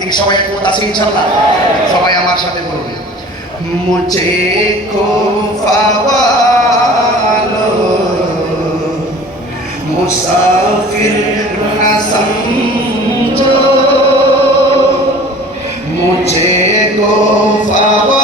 দিকে সবাই একমত আছে ইনশাল্লাহ সবাই আমার সাথে বলবে মুচে খোফাওয়ালো মুসাফির না সমঝো, মুঝে খোফাওয়ালো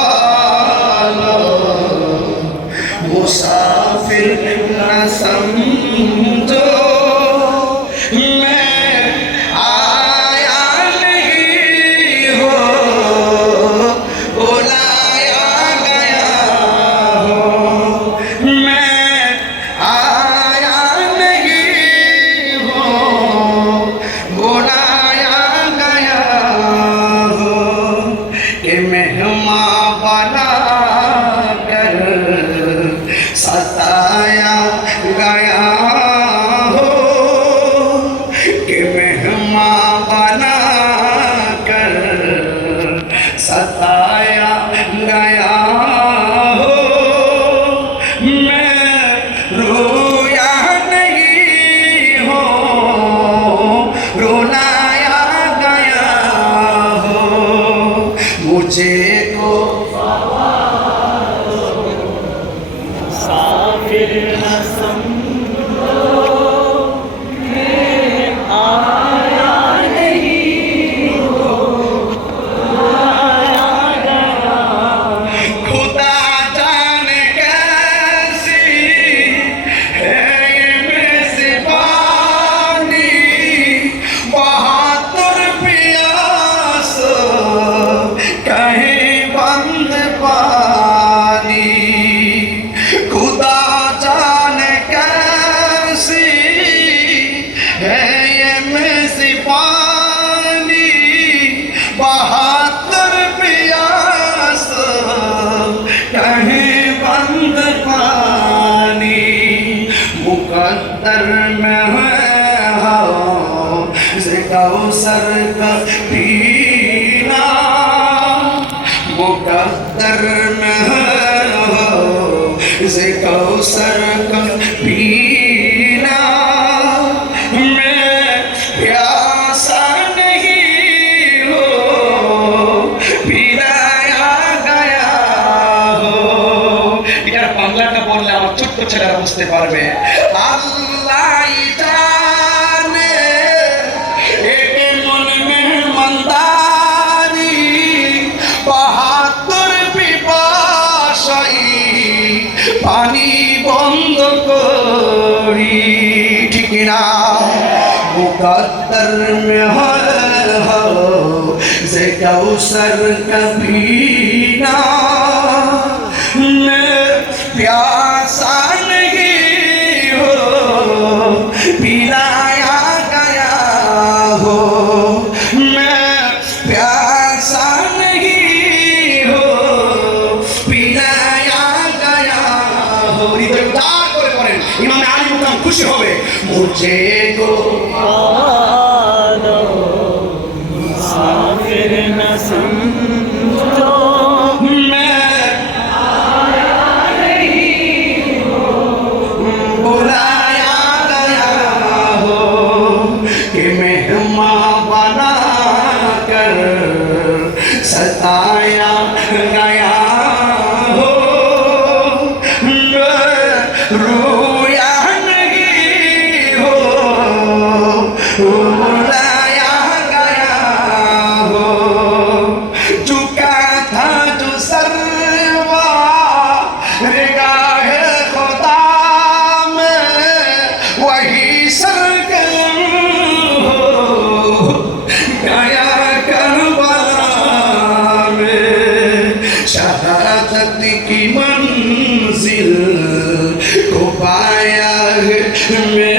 فاغفر لنا الذنب কাউসর का पीना मुकद्दर में हो से कौसर का पीना मैं प्यासा नहीं हो पिलाया गया हो यार বাংলাটা বললে আমার ছোট্ট ছেলেরা বুঝতে পারবে मुकद्दर में हो से कौसर कभी ना मैं प्यासा খুশি হবে। মুঝে গো सताया गया हो रू 나야 흩으며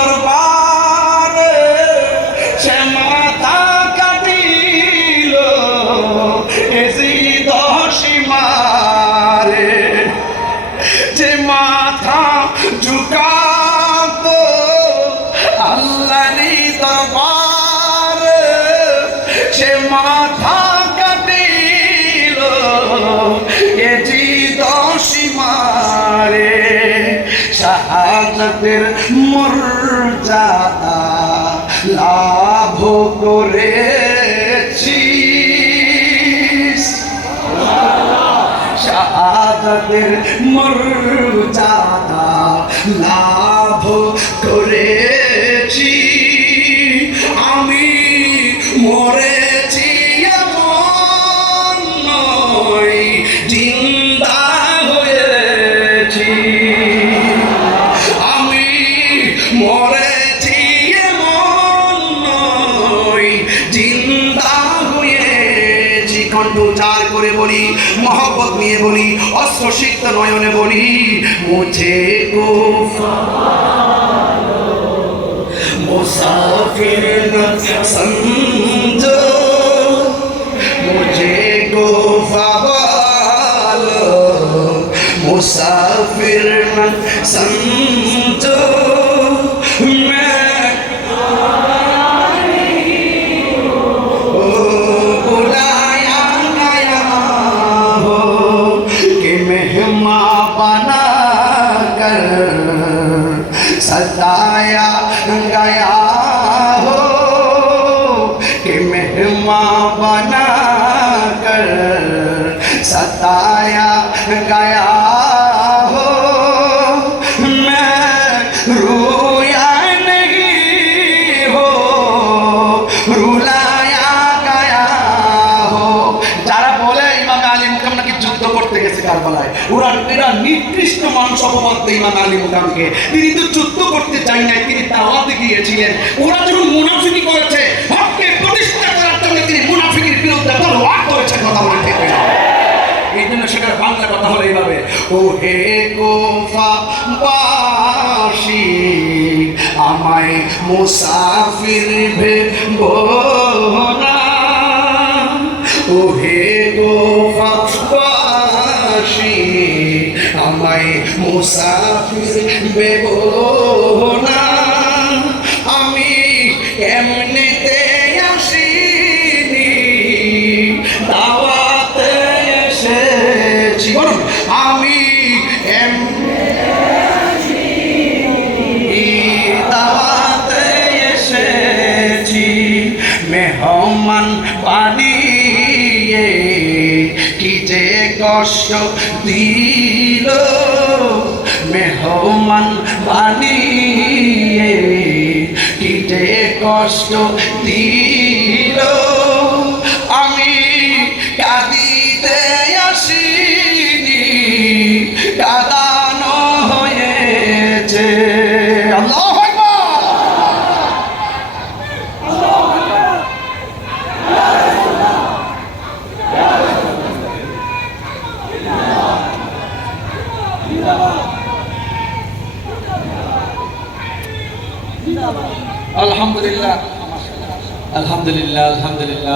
para o Pai. শাহাদাতের মর্যাদা লাভ করেছি শাহাদাতের মর্যাদা কণ্ঠচার করে বলি মহব্বত নিয়ে বলি অশ্রসিক্ত নয়নে বলি মুছে কো মুসাফির মুসাফির सताया অপবাদ ইমাম আলী তিনি তো যুদ্ধ করতে চাই নাই, তিনি দাওয়াতে গিয়েছিলেন ওরা যখন মুনাফিকি করেছে, হককে প্রতিষ্ঠা করার জন্য তিনি মুনাফিকির বিরুদ্ধে তলোয়ার করেছেন কথা বলে এই জন্য সেটার বাংলা কথা হলো এইভাবে ও হে গোফা বাসি, আমায় মুসাফির ভেবো না। ও হে গোফা আমায় মুসাফির বেবো না। কষ্ট দিল। মেহমান বানিয়ে কি যে কষ্ট দিল। അലഹമില്ല അലഹമില്ല